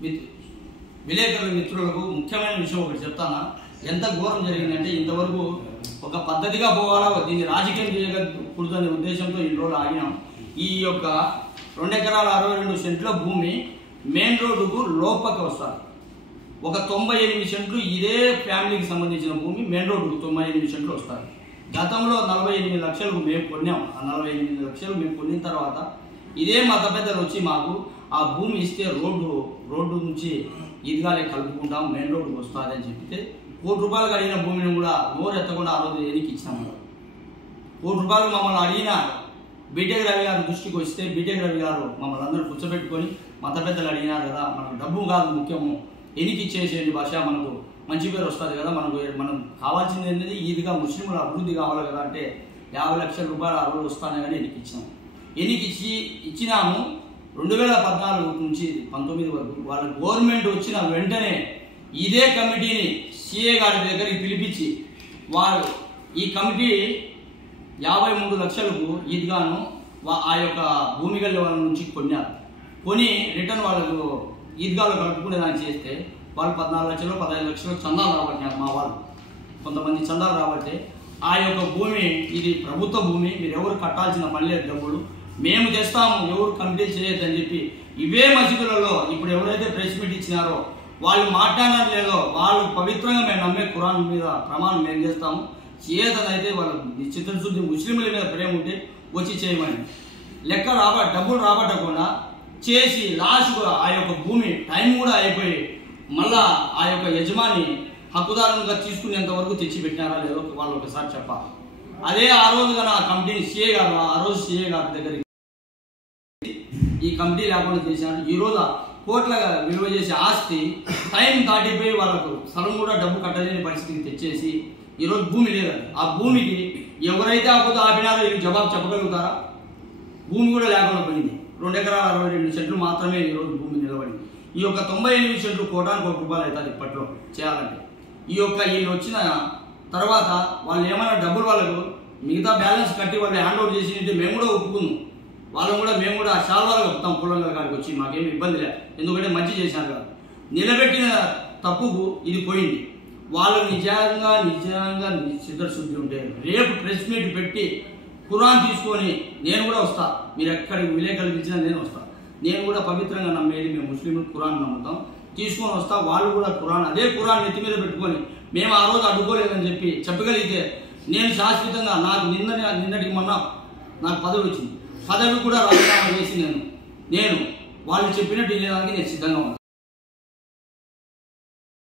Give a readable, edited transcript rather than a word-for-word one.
విలేకరుల మిత్రులకు ముఖ్యమైన విషయం ఒకటి చెప్తానా. ఎంత ఘోరం జరిగిందంటే ఇంతవరకు ఒక పద్ధతిగా పోవాలా, దీన్ని రాజకీయం చేయకూడదనే ఉద్దేశంతో ఈ రోజు ఆగినాం. ఈ యొక్క 2 ఎకరాల 62 సెంట్ల భూమి మెయిన్ రోడ్డుకు లోపక్క వస్తారు. ఒక 98 సెంట్లు ఇదే ఫ్యామిలీకి సంబంధించిన భూమి మెయిన్ రోడ్డుకు 98 సెంట్లు వస్తారు. గతంలో 48 లక్షలు మేము కొన్నాం. ఆ 48 లక్షలు మేము కొన్న తర్వాత ఇదే మత పెద్దలు వచ్చి మాకు ఆ భూమి ఇస్తే రోడ్డు నుంచి ఈద్గాలే కలుపుకుంటాం, మెయిన్ రోడ్డుకు వస్తుంది అని చెప్తే ₹1 కోటి అడిగిన భూమిని కూడా నోరు ఎత్తకుండా ఆ రోజు ఎనికి ఇచ్చినాము. ₹1 కోటి మమ్మల్ని అడిగిన బీటెక్ రవి గారి దృష్టికి వస్తే బీటెక్ రవి గారు మమ్మల్ని అందరూ కూర్చోబెట్టుకొని మత పెద్దలు అడిగినారు కదా, మనకు డబ్బు కాదు ముఖ్యము, ఎనికి ఇచ్చేసేది భాష, మనకు మంచి పేరు వస్తుంది కదా, మనం కావాల్సింది అనేది ఈద్గా ముస్లింల అభివృద్ధి కావాలి కదా అంటే ₹50 లక్షల ఆ రోజు వస్తానే కానీ ఎనికి ఇచ్చినాము. ఎనికి ఇచ్చినాము 2014 నుంచి 19 వరకు. వాళ్ళ గవర్నమెంట్ వచ్చిన వెంటనే ఇదే కమిటీని సిఏ గారి దగ్గరికి పిలిపించి ఈ కమిటీ 53 లక్షలకు ఈద్గాను ఆ యొక్క భూమి గల్ల వాళ్ళ నుంచి కొన్నారు. కొని రిటర్న్ వాళ్ళకు ఈద్గాలో కలుపుకునే దాన్ని చేస్తే వాళ్ళు 14 లక్షలు 15 లక్షలు చందాలు రాబట్టినారు. మా వాళ్ళు కొంతమంది చందాలు రాబట్టే ఆ యొక్క భూమి ఇది ప్రభుత్వ భూమి, మీరు ఎవరు కట్టాల్సిన పని లేదు, డబ్బులు మేము చేస్తాము, ఎవరు కమిటీ చేయొద్దని చెప్పి ఇవే మసీదులలో ఇప్పుడు ఎవరైతే ప్రెస్ మీట్ ఇచ్చినారో వాళ్ళు మాట్లాడడం లేదో, వాళ్ళు పవిత్రంగా మేము నమ్మే ఖురాన్ మీద ప్రమాణం మేము చేస్తాము, చేయదనైతే వాళ్ళ చిత్తశుద్ధి ముస్లింల మీద ప్రేమ ఉంటే వచ్చి చేయమని లెక్క డబ్బులు రాబట్టకుండా చేసి లాస్ట్కు ఆ యొక్క భూమి టైం కూడా అయిపోయి మళ్ళా ఆ యొక్క యజమాని హక్కుదారునిగా తీసుకునేంత వరకు తెచ్చి పెట్టినారా లేదో వాళ్ళు ఒకసారి చెప్పాలి. అదే ఆ రోజు కానీ ఆ కమిటీని సిఏ గారు దగ్గరికి ఈ కమిటీ లేకుండా చేశారు. ఈరోజు కోట్లగా విలువ చేసే ఆస్తి టైం దాటిపోయి వాళ్ళకు స్థలం కూడా డబ్బు కట్టలేని పరిస్థితికి తెచ్చేసి ఈరోజు భూమి లేదండి. ఆ భూమికి ఎవరైతే ఆపోతే ఆపినారో వీళ్ళు జవాబు చెప్పగలుగుతారా? భూమి కూడా లేకుండా పోయింది. 2 ఎకరాల 62 సెంట్లు మాత్రమే ఈరోజు భూమి నిలబడింది. ఈ యొక్క 98 సెంట్లు ₹1 కోటి అవుతుంది ఇప్పట్లో చేయాలంటే. ఈ యొక్క వీళ్ళు వచ్చిన తర్వాత వాళ్ళు ఏమైనా డబ్బులు వాళ్ళకు మిగతా బ్యాలెన్స్ కట్టి వాళ్ళు హ్యాండ్ ఓవర్ చేసి మేము కూడా ఒప్పుకుందాం, మేము కూడా శాల్వాలు కప్పుతాం పొలంగా కాడికి వచ్చి, మాకేమి ఇబ్బంది లేదు, ఎందుకంటే మంచి చేశారు కదా. నిలబెట్టిన తప్పుకు ఇది పోయింది. వాళ్ళు నిజంగా చిత్తశుద్ధి ఉంటే రేపు ప్రెస్ మీట్ పెట్టి ఖురాన్ తీసుకొని నేను కూడా వస్తా, మీరు ఎక్కడికి విలేకరులు ఇచ్చినా నేను వస్తా, నేను కూడా పవిత్రంగా నమ్మేది మేము ముస్లింలు ఖురాన్ నమ్ముతాం, తీసుకొని వస్తా, వాళ్ళు కూడా అదే ఖురాన్ నెత్తి మీద పెట్టుకొని మేము ఆ రోజు అడ్డుకోలేదని చెప్పగలిగితే నేను శాశ్వతంగా నాకు నిన్నటికి మొన్న నాకు పదవి వచ్చింది, పదవి కూడా రాజీనామా చేసి నేను వాళ్ళు చెప్పినట్టు వినేదానికి నేను సిద్ధంగా ఉన్నాను.